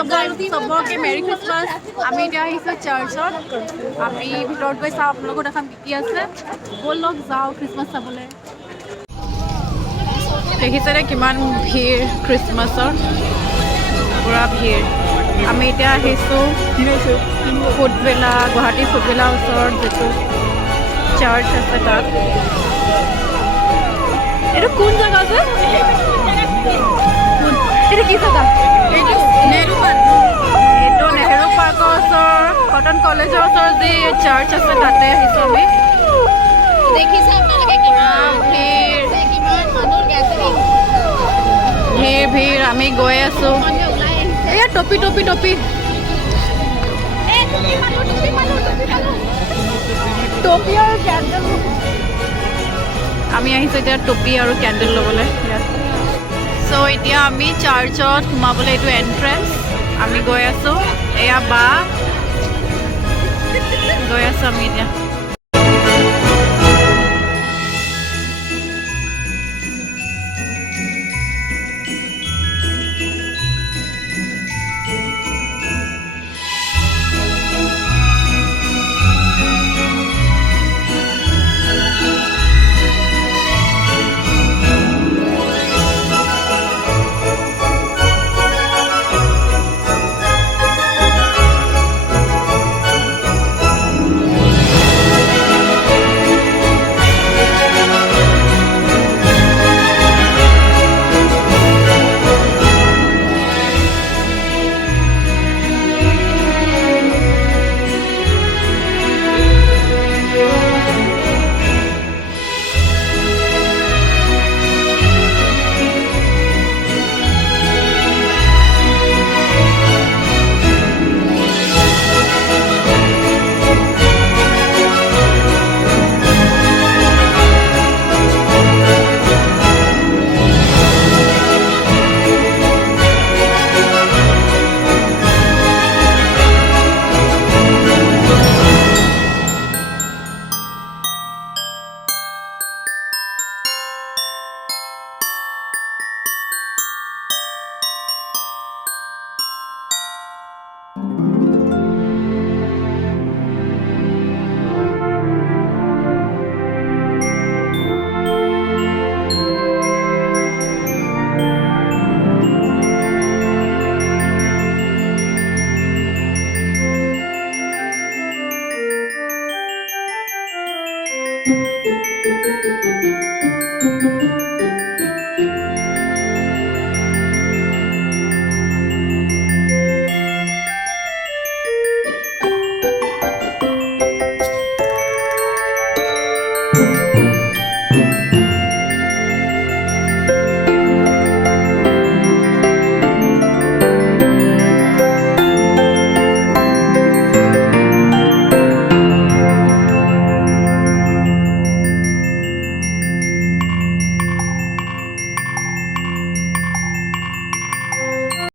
চবকে মেৰি খ্ৰীষ্টমাছ। আমি এতিয়া আহিছোঁ চাৰ্চত। আমি ভিতৰত গৈ চাওঁ, আপোনালোকো দেখাম কি কি আছে। ব'লক যাওঁ খ্ৰীষ্টমাছ চাবলৈ। দেখিছেনে কিমান ভিৰ খ্ৰীষ্টমাছৰ, পুৰা ভিৰ। আমি এতিয়া আহিছোঁ ফুটবেলা, গুৱাহাটী ফুটবেলা ওচৰত যিটো চাৰ্চ আছে তাত। এইটো কোন জেগা আছে? এইটো কি জেগা? এইটো নেহৰু পাৰ্কৰ ওচৰ, কটন কলেজৰ ওচৰত যি চাৰ্চ আছে তাতে আহিছোঁ আমি। দেখিছে আপোনালোকে কিমান ভিৰ, কিমান মানুহৰ গেদাৰিং। ভিৰ আমি গৈ আছোঁ। এয়া টপি টপি টপি টপি আৰু কেণ্ডেল। আমি আহিছোঁ এতিয়া টপি আৰু কেণ্ডেল ল'বলৈ ইয়াত। চ' এতিয়া আমি চাৰ্চত সোমাবলৈ, এইটো এণ্ট্ৰেঞ্চ। আমি গৈ আছোঁ, এয়া বা গৈ আছোঁ আমি এতিয়া।